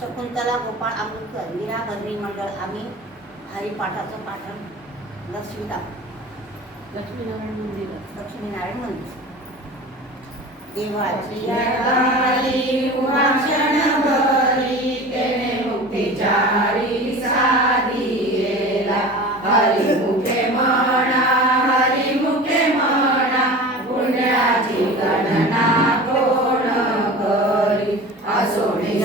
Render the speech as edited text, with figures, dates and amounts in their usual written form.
शकुंतला गोपाळ अमृतकर मीरा भद्री मंडळ आम्ही हरिपाठाचं पाठन लक्ष्मीनारायण मंदिर देवाची यारी उहाक्षणभरी तेने मुक्तीचारी साधिला हरिमुखे म्हणा पुण्याची गणना कोण करी असोनी